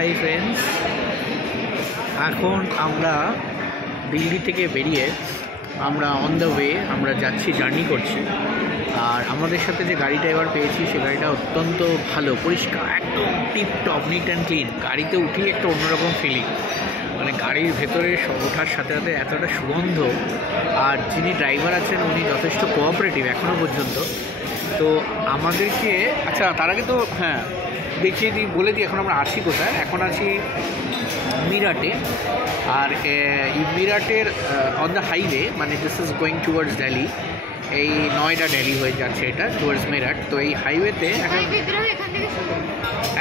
Hi friends, এখন আমরা দিল্লি থেকে বেরিয়ে আমরা অন দ্য ওয়ে আমরা যাচ্ছি, জার্নি করছি। আর আমাদের সাথে যে গাড়িটা এবার পেয়েছি সে গাড়িটা অত্যন্ত ভালো, পরিষ্কার, একদম টিপটপ, নিট অ্যান্ড ক্লিন। গাড়িতে উঠেই একটা অন্যরকম ফিলিং, মানে গাড়ির ভেতরে ওঠার সাথে সাথে এতটা সুগন্ধ। আর যিনি ড্রাইভার আছেন উনি যথেষ্ট কোঅপারেটিভ এখনও পর্যন্ত। তো আমাদেরকে আচ্ছা তার আগে তো হ্যাঁ দেখিয়ে দিই, বলে দিই এখন আমরা আছি কোথায়। এখন আছি মিরাটে। আর এই মিরাটের অন দ্য হাইওয়ে, মানে this is going towards Delhi, এই নয়ডা দিল্লি হয়ে যাচ্ছে এটা টুয়ার্ডস মিরাট। তো এই হাইওয়েতে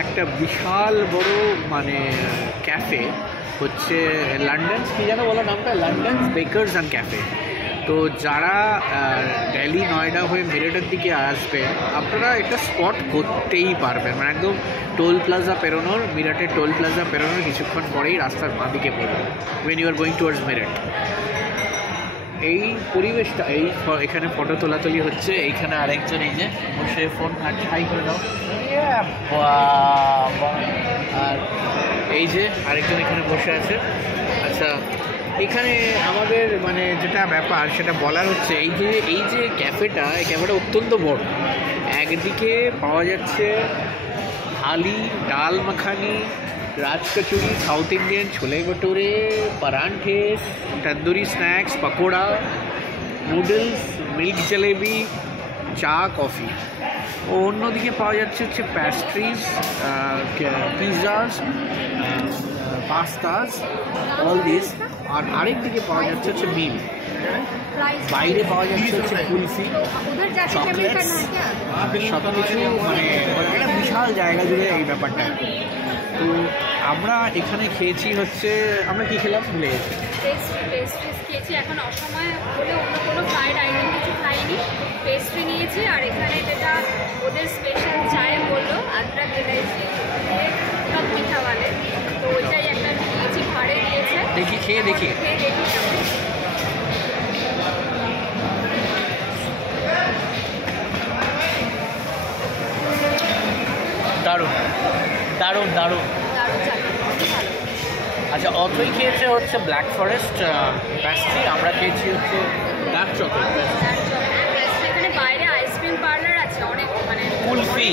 একটা বিশাল বড় মানে ক্যাফে হচ্ছে লন্ডন, কী যেন বলো নামটা, লন্ডন বেকার্স অ্যান্ড ক্যাফে। তো যারা দিল্লি নয়ডা হয়ে মেরঠের দিকে আসবেন আপনারা এটা স্পট করতেই পারবেন, মানে একদম টোল প্লাজা পেরোনোর, মিরাটের টোল প্লাজা পেরোনোর কিছুক্ষণ পরেই রাস্তার বাঁ দিকে পড়বে, when you are going towards Meerut. এই পরিবেশটা, এই এখানে ফটো তোলাতুলি হচ্ছে। এইখানে আরেকজন এই যে বসে ফোন হাই করে দাও, আর এই যে আরেকজন এখানে বসে আছে। আচ্ছা, এখানে আমাদের মানে যেটা ব্যাপার সেটা বলার হচ্ছে, এই যে ক্যাফেটা, এই ক্যাফেটা অত্যন্ত বড়। একদিকে পাওয়া যাচ্ছে thali, dal makhani, raj kachori, south Indian, chole bhature, parathe, tandoori snacks, pakora, noodles, milk jalebi, চা, কফি। ও অন্যদিকে পাওয়া যাচ্ছে হচ্ছে প্যাস্ট্রিজ, পিৎজাস, পাস্তাস, অল দিস। আর আরেক দিকে পাওয়া যাচ্ছে হচ্ছে মিল। বাইরে পাওয়া যাচ্ছে হচ্ছে কুলফি, চকলেটস, সব কিছু, মানে একটা বিশাল জায়গা জুড়ে এই ব্যাপারটা। তো আমরা এখানে খেয়েছি হচ্ছে, আমরা কি খেলাম ভুলে গেছি, পেস্ট্রিজ খেয়েছি। এখন অসময় বলে অন্য কোনো ফ্রাইড আইটেম কিছু খাইনি, পেস্ট্রি নিয়েছি। আর এখানে যেটা ওদের স্পেশাল চায় বললো আদ্রাক ইলাইচি সব মিঠাওয়ালে, তো ওইটাই একটা নিয়েছি, ভাড়ে দিয়েছে। দেখি খেয়ে দেখি দারুণ দারুণ দারুণ। আচ্ছা, অথই খেয়েছে হচ্ছে ব্ল্যাক ফরেস্ট প্যাস্ট্রি, আমরা খেয়েছি হচ্ছে ডার্ক চকলেট প্যাস্ট্রি। এখানে বাইরে আইসক্রিম পার্লার আছে অনেক, মানে কুলফি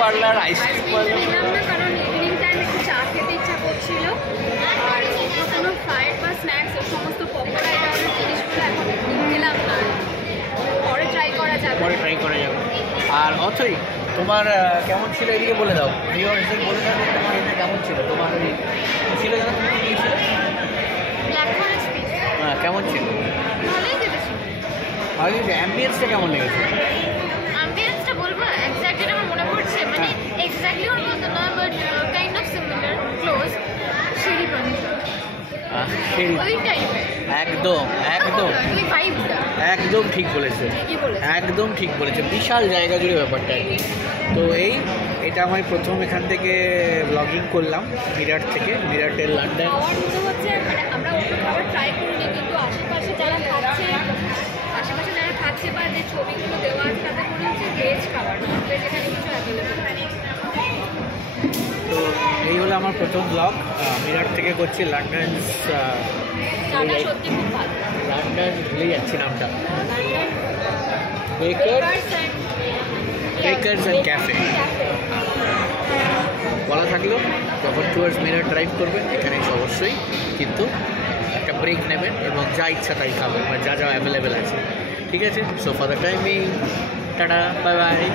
পার্লার, আইসক্রিম পার্লার নিলাম না, কারণ ইভিনিং টাইম একটু চা খেতে ইচ্ছা করছিল। আর কোনো ফ্রাইড বা স্ন্যাক্স, এই সমস্ত পকোড়া এই ধরনের জিনিসগুলো এখন নিলাম না, পরে ট্রাই করা যাবে। আর অথই তোমার কেমন ছিল এদিকে বলে দাও, ভিউয়ার্সদের বলে দাও তোমার এটা কেমন ছিল, তোমার ওই ছিল যেন তুমি নিয়েছিলে, হ্যাঁ কেমন ছিল? ভালোই লেগেছে। ভালো লেগেছে। অ্যাম্বিয়েন্সটা কেমন লেগেছে? অ্যাম্বিয়েন্সটা বলবো এক্স্যাক্টলি আমার মনে পড়ছে, মানে এক্স্যাক্টলি ওর মতো না, but kind of similar, close, সিঁড়ি ওই টাইপের। একদম একদম ওই ভাইবটা একদম ঠিক বলেছে, একদম ঠিক বলেছে, বিশাল জায়গা জুড়ে ব্যাপারটা। তো এটা আমি প্রথম এখান থেকে ব্লগিং করলাম, মিরাট থেকে, মিরাটের লন্ডন। খাওয়ার মতো হচ্ছে, মানে আমরা অন্য খাবার ট্রাই করিনি, কিন্তু আশেপাশে যারা খাচ্ছে বা যে ছবিগুলো দেওয়া আছে তাদের মনে হচ্ছে ভেজ খাবার, ভেজ এখানে কিছু অ্যাভেলেবল। তো এই হলো আমার প্রথম ব্লগ, মিরাট থেকে করছি। লন্ডন সত্যি খুব ভালো, লন্ডন ভুলে যাচ্ছি নামটা, বেকার্স অ্যান্ড ক্যাফে বলা থাকলো। যখন টুয়ার্ডস মিরাট ড্রাইভ করবেন এখানে এসে অবশ্যই কিন্তু একটা ব্রেক নেবেন এবং যা ইচ্ছা তাই খাবেন, বা যা যা অ্যাভেলেবেল আছে, ঠিক আছে? So for the timing, tata, bye bye.